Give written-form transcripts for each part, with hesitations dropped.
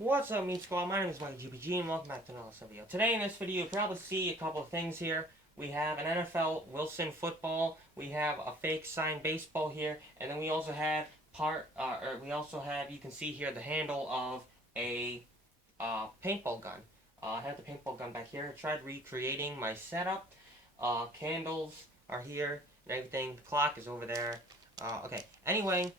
What's up, Meat Squad? My name is Mike GPG and welcome back to another video. Today in this video, you'll probably see a couple of things here. We have an NFL Wilson football, we have a fake signed baseball here, and then we also have you can see here the handle of a paintball gun. I have the paintball gun back here. I tried recreating my setup. Candles are here and everything. The clock is over there. Okay, anyway.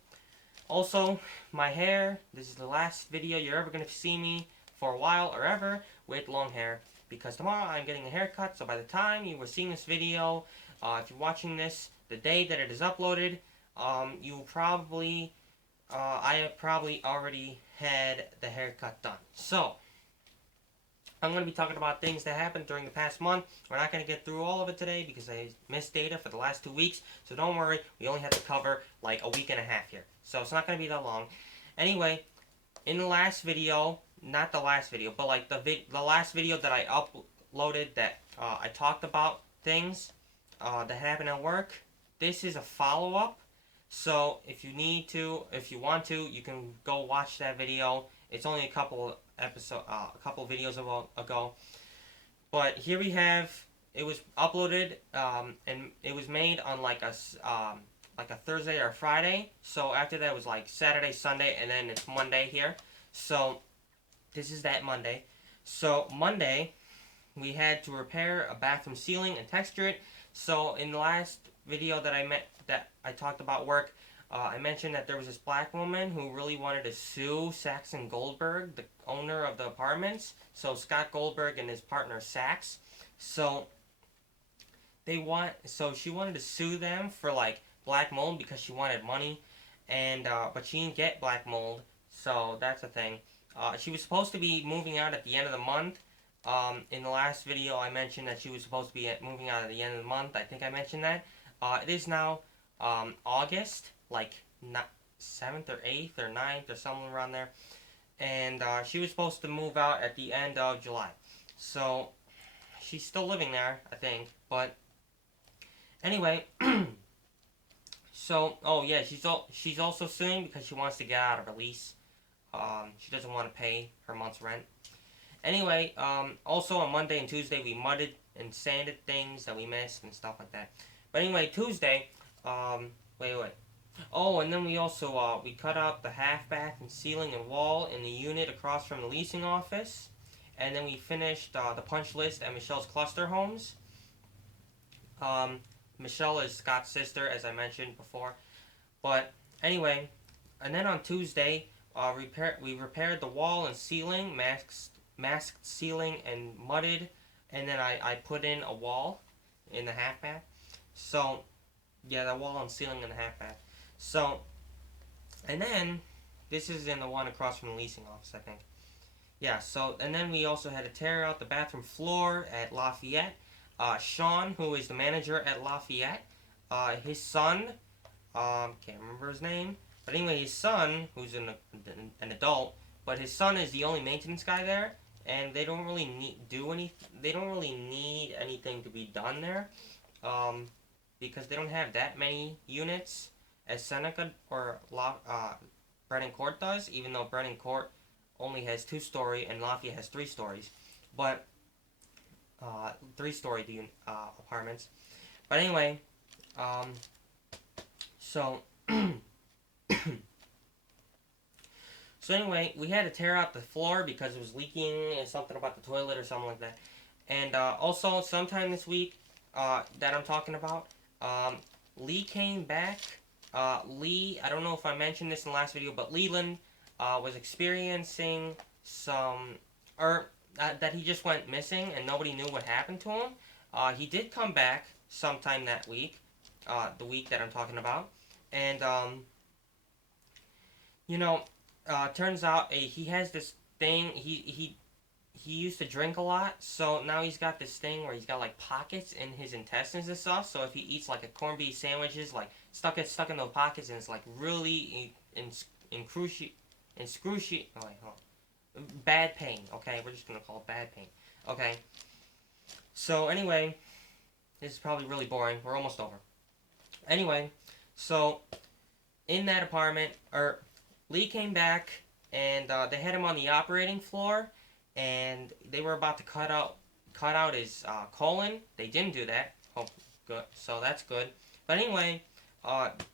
Also, my hair, this is the last video you're ever going to see me for a while or ever with long hair. Because tomorrow I'm getting a haircut, so by the time you were seeing this video, if you're watching this the day that it is uploaded, I have probably already had the haircut done. So, I'm going to be talking about things that happened during the past month. We're not going to get through all of it today because I missed data for the last 2 weeks. So don't worry, we only have to cover like a week and a half here. So it's not going to be that long. Anyway, in the last video, not the last video, but like the last video that I uploaded that I talked about things that happened at work. This is a follow-up. So if you want to, you can go watch that video. It's only a couple videos ago, but here we have. It was uploaded, and it was made on like a Thursday or a Friday. So after that it was like Saturday, Sunday, and then it's Monday here. So this is that Monday. So Monday, we had to repair a bathroom ceiling and texture it. So in the last video that I talked about work. I mentioned that there was this black woman who really wanted to sue Saxon Goldberg, the owner of the apartments. So Scott Goldberg and his partner Sax. So she wanted to sue them for like black mold because she wanted money, and but she didn't get black mold. So that's a thing. She was supposed to be moving out at the end of the month. In the last video, I mentioned that she was supposed to be moving out at the end of the month. I think I mentioned that. It is now August. Like 7th or 8th or 9th or somewhere around there. And she was supposed to move out at the end of July. So she's still living there, I think. But anyway, so oh yeah, she's also suing because she wants to get out of her lease. She doesn't want to pay her month's rent. Anyway, also on Monday and Tuesday we mudded and sanded things that we missed and stuff like that. But anyway, Tuesday, wait. Oh, and then we also we cut out the half bath and ceiling and wall in the unit across from the leasing office, and then we finished the punch list at Michelle's cluster homes. Michelle is Scott's sister, as I mentioned before. But anyway, and then on Tuesday, we repaired the wall and ceiling, masked ceiling and mudded, and then I put in a wall in the half bath. So yeah, the wall and ceiling in the half bath. So, and then, this is in the one across from the leasing office, I think. Yeah, so, and then we also had to tear out the bathroom floor at Lafayette. Sean, who is the manager at Lafayette, his son, can't remember his name, but anyway, his son, who's an adult, but his son is the only maintenance guy there, and they don't really need anything to be done there, because they don't have that many units as Seneca or Brennan Court does, even though Brennan Court only has 2-story and Lafayette has 3 stories. But 3-story apartments. But anyway, so anyway, we had to tear out the floor because it was leaking and something about the toilet or something like that. And also, sometime this week that I'm talking about, Lee came back. Lee, I don't know if I mentioned this in the last video, but Leland was experiencing that he just went missing and nobody knew what happened to him. He did come back sometime that week, the week that I'm talking about, and turns out he has this thing. He used to drink a lot, so now he's got this thing where he's got like pockets in his intestines and stuff. So if he eats like a corned beef sandwiches, like stuck in those pockets, and it's like really excruciating. Oh wait, hold on. Bad pain. Okay, we're just gonna call it bad pain. Okay. So anyway, this is probably really boring. We're almost over. Anyway, so in that apartment, Lee came back and they had him on the operating floor, and they were about to cut out his colon. They didn't do that. Oh, good. So that's good. But anyway,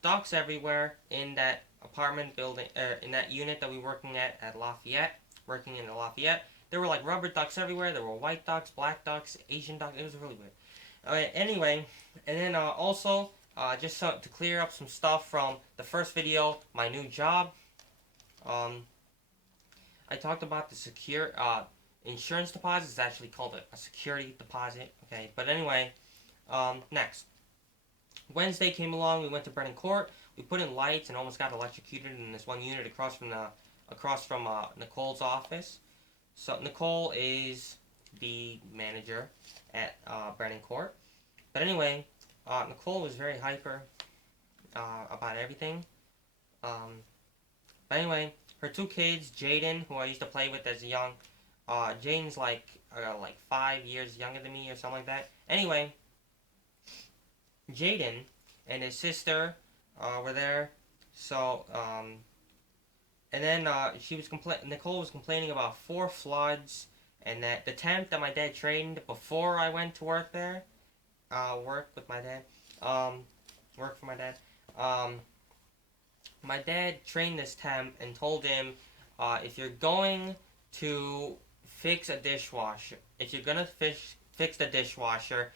ducks everywhere in that apartment building, in that unit that we were working at Lafayette, working in the Lafayette. There were like rubber ducks everywhere. There were white ducks, black ducks, Asian ducks. It was really weird. Anyway, and then also just to clear up some stuff from the first video, my new job. I talked about the secure insurance deposit. It's actually called a security deposit. Okay, but anyway, next. Wednesday came along. We went to Brennan Court. We put in lights and almost got electrocuted in this one unit across from Nicole's office. So Nicole is the manager at Brennan Court. But anyway, Nicole was very hyper about everything. But anyway, her two kids, Jaden, who I used to play with as a young, Jaden's like 5 years younger than me or something like that. Anyway, Jaden and his sister were there. So, and then Nicole was complaining about 4 floods, and that the tent that my dad trained before I went to work there, work with my dad, work for my dad. My dad trained this temp and told him, if you're going to fix a dishwasher, if you're gonna fix the dishwasher,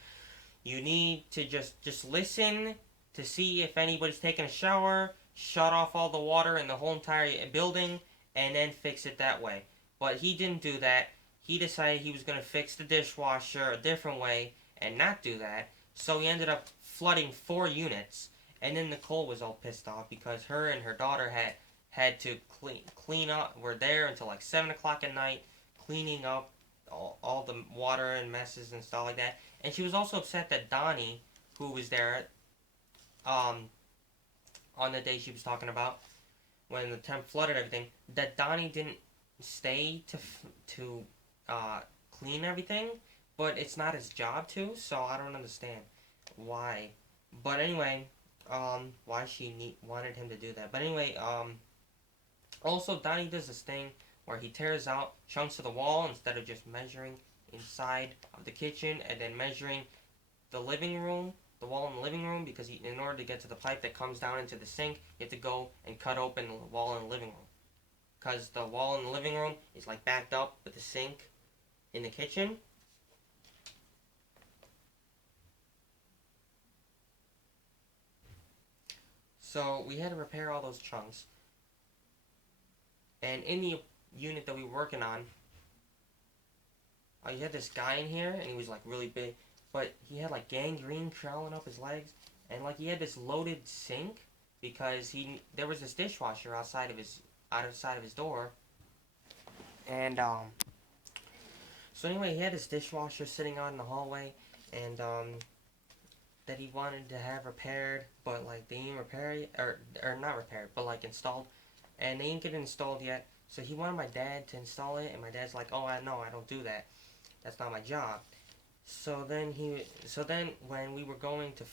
you need to just listen to see if anybody's taking a shower, shut off all the water in the whole entire building, and then fix it that way. But he didn't do that. He decided he was gonna fix the dishwasher a different way and not do that. So he ended up flooding 4 units. And then Nicole was all pissed off because her and her daughter had to clean up. Were there until like 7 o'clock at night, cleaning up all the water and messes and stuff like that. And she was also upset that Donnie, who was there, on the day she was talking about, when the temp flooded everything, that Donnie didn't stay to clean everything. But it's not his job to, so I don't understand why. But anyway. Why she wanted him to do that. But anyway, also Donnie does this thing where he tears out chunks of the wall instead of just measuring inside of the kitchen and then measuring the living room, the wall in the living room, because in order to get to the pipe that comes down into the sink, you have to go and cut open the wall in the living room. Because the wall in the living room is like backed up with the sink in the kitchen. So we had to repair all those chunks. And in the unit that we were working on, you had this guy in here, and he was like really big, but he had like gangrene crawling up his legs, and like he had this loaded sink because there was this dishwasher outside of his door, and so anyway, he had this dishwasher sitting out in the hallway, and that he wanted to have repaired, but like they didn't repair it, or not repaired, but like installed, and they didn't get it installed yet. So he wanted my dad to install it, and my dad's like, "Oh, no, I don't do that. That's not my job." So then when we were going to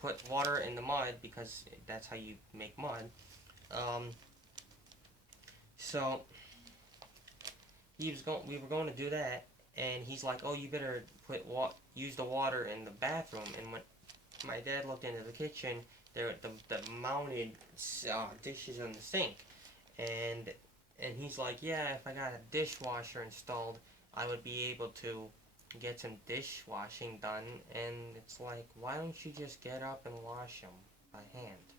put water in the mud, because that's how you make mud, so we were going to do that, and he's like, "Oh, you better use the water in the bathroom." And when my dad looked into the kitchen, there were the mounted dishes in the sink, and he's like, "Yeah, if I got a dishwasher installed, I would be able to get some dishwashing done." And it's like, why don't you just get up and wash them by hand?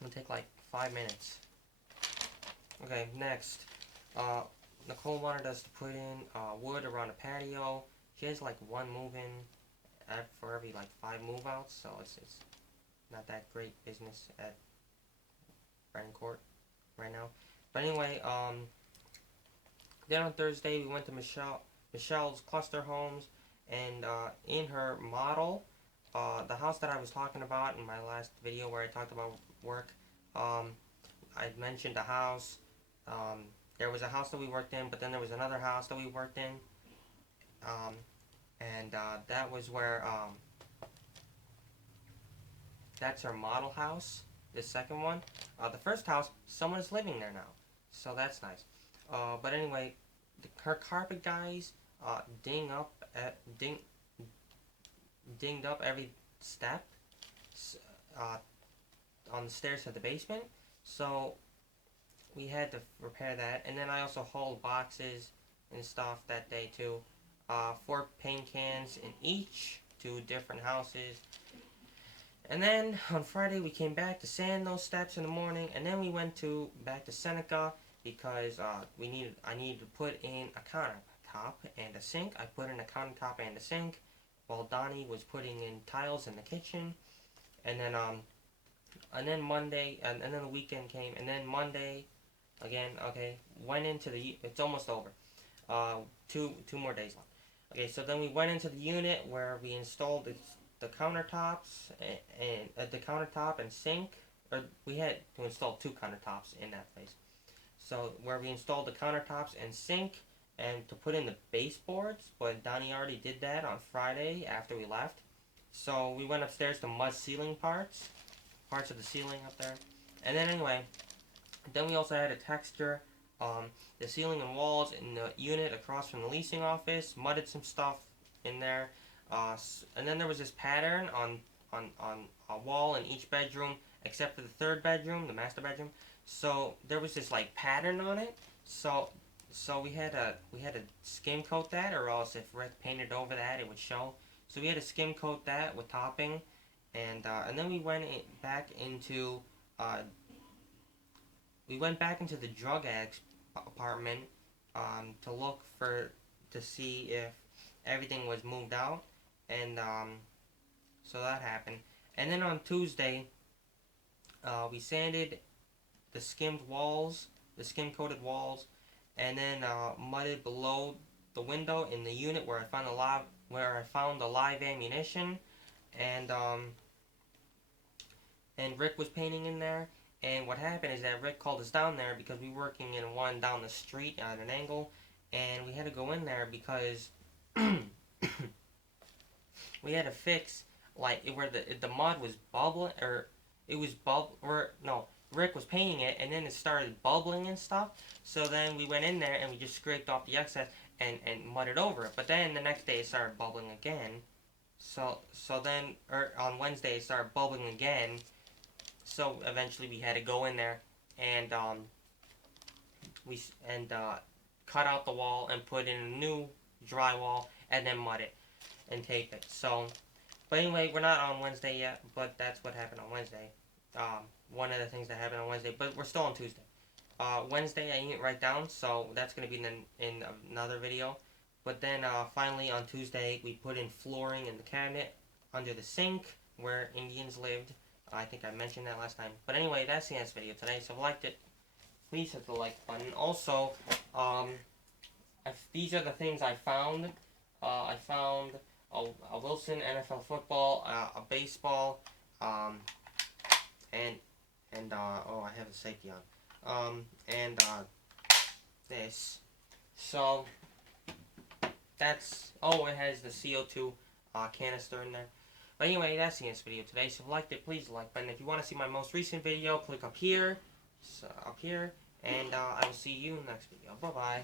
It'll take like 5 minutes. Okay, next. Nicole wanted us to put in wood around the patio. She has like 1 move-in for every like 5 move-outs, so it's not that great business at Brennan Court right now. But anyway, then on Thursday we went to Michelle's cluster homes, and in her model, the house that I was talking about in my last video where I talked about work, I mentioned a house. There was a house that we worked in, but then there was another house that we worked in, and that was where that's her model house. this second one. The first house, someone is living there now, so that's nice. But anyway, her carpet guys ding up dinged up every step uh, on the stairs to the basement. So we had to repair that, and then I also hauled boxes and stuff that day too. 4 paint cans in each to different houses. And then on Friday we came back to sand those steps in the morning, and then we went back to Seneca because I needed to put in a countertop and a sink. I put in a countertop and a sink while Donnie was putting in tiles in the kitchen. And then Monday, and then the weekend came, and then Monday again. Okay, went into the. It's almost over. Two more days left. Okay, so then we went into the unit where we installed the countertops and the countertop and sink. Or we had to install 2 countertops in that place. So where we installed the countertops and sink and to put in the baseboards, but Donnie already did that on Friday after we left. So we went upstairs to mud ceiling parts of the ceiling up there. And then anyway, then we also had to texture the ceiling and walls in the unit across from the leasing office, mudded some stuff in there. And then there was this pattern on a wall in each bedroom except for the 3rd bedroom, the master bedroom. So there was this like pattern on it. So we had to skim coat that, or else if Rick painted over that, it would show. So we had to skim coat that with topping, and then we went back into the drug addict's apartment to see if everything was moved out, and so that happened. And then on Tuesday, we sanded the skim coated walls, and then mudded below the window in the unit where I found the live ammunition, and Rick was painting in there. And what happened is that Rick called us down there because we were working in one down the street at an angle, and we had to go in there because we had to fix where the mud was bubbling, or it was Rick was painting it, and then it started bubbling and stuff. So then we went in there and we just scraped off the excess and mudded over it. But then the next day it started bubbling again. So then on Wednesday it started bubbling again. So eventually we had to go in there and cut out the wall and put in a new drywall and then mud it and tape it. So, but anyway, we're not on Wednesday yet, but that's what happened on Wednesday. One of the things that happened on Wednesday, but we're still on Tuesday. Wednesday I didn't write down, so that's going to be in another video. But then finally on Tuesday we put in flooring in the cabinet under the sink where Indians lived. I think I mentioned that last time. But anyway, that's the end of this video today. So if you liked it, please hit the like button. Also, these are the things I found. I found a Wilson NFL football, a baseball, and I have a safety on, and this. So that's it has the CO2 canister in there. But anyway, that's the end of this video today. So if you liked it, please like button. If you want to see my most recent video, click up here, and I will see you in the next video. Bye bye.